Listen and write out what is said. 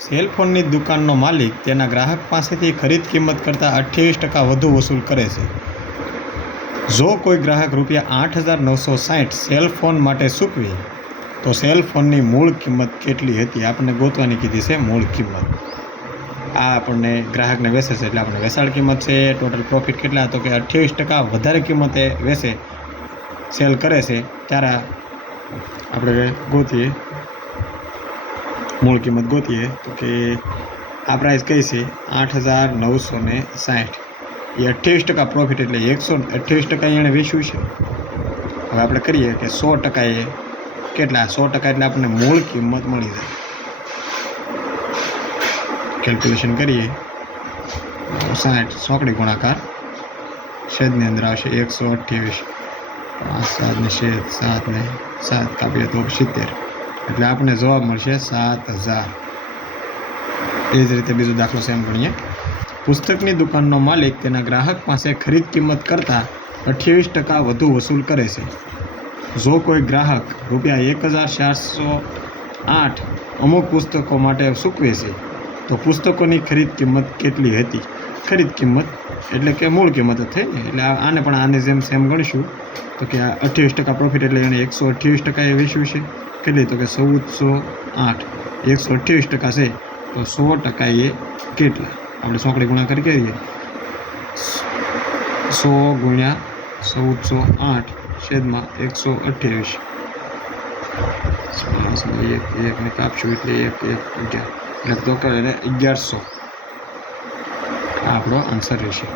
Cell ફોનની દુકાનનો માલિક તેના ગ્રાહક પાસેથી ખરીદ કિંમત કરતાં 28% વધુ વસૂલ કરે છે. જો કોઈ ગ્રાહક ₹8,960 સેલ ફોન માટે ચૂકવે તો સેલ ફોનની મૂળ કિંમત કેટલી હતી આપણને ગોતવાની કીધી છે. મૂળ કિંમત આ આપણને ગ્રાહકને વેચે છે એટલે આપણે વેચાણ કિંમત છે. ટોટલ પ્રોફિટ કેટલા તો કે 28% વધારે કિંમતે વેચે સેલ કરે છે ત્યારે આપણે ગોતીએ મૂળ કિંમત ગોતીએ તો કે આ પ્રાઇસ કઈ છે 8,960 એ 28% પ્રોફિટ એટલે 128% એણે વેચ્યું છે. હવે આપણે કરીએ કે 100% એ કેટલા 100% એટલે આપણને મૂળ કિંમત મળી જાય. કેલ્ક્યુલેશન કરીએ 60 સોકડી ગુણાકાર છેદની અંદર આવશે 128 5 7 ને છેદ 7 ને 7 કાપીએ તો 70 એટલે આપણને જવાબ મળશે 7,000. એ જ રીતે બીજો દાખલો સેમ ગણીએ. પુસ્તકની દુકાનનો માલિક તેના ગ્રાહક પાસે ખરીદ કિંમત કરતાં 28% વધુ વસૂલ કરે છે. જો કોઈ ગ્રાહક ₹1,408 અમુક પુસ્તકો માટે ચૂકવે છે તો પુસ્તકોની ખરીદ કિંમત કેટલી હતી. ખરીદ કિંમત એટલે કે મૂળ કિંમત જ થઈ ને એટલે આને પણ આની જેમ સેમ ગણીશું તો કે આ 28% પ્રોફિટ એટલે એણે 128% એ વેચ્યું છે. કેટલી તો કે 1,408 128% છે તો 100% એ કેટલા આપણે સોકડી ગુણાકાર કરીએ 100 ગુણ્યા 1,408 છેદમાં 128 એક ને કાપશું એટલે 11 એટલે તો કરે 1100 આપણો આન્સર રહેશે.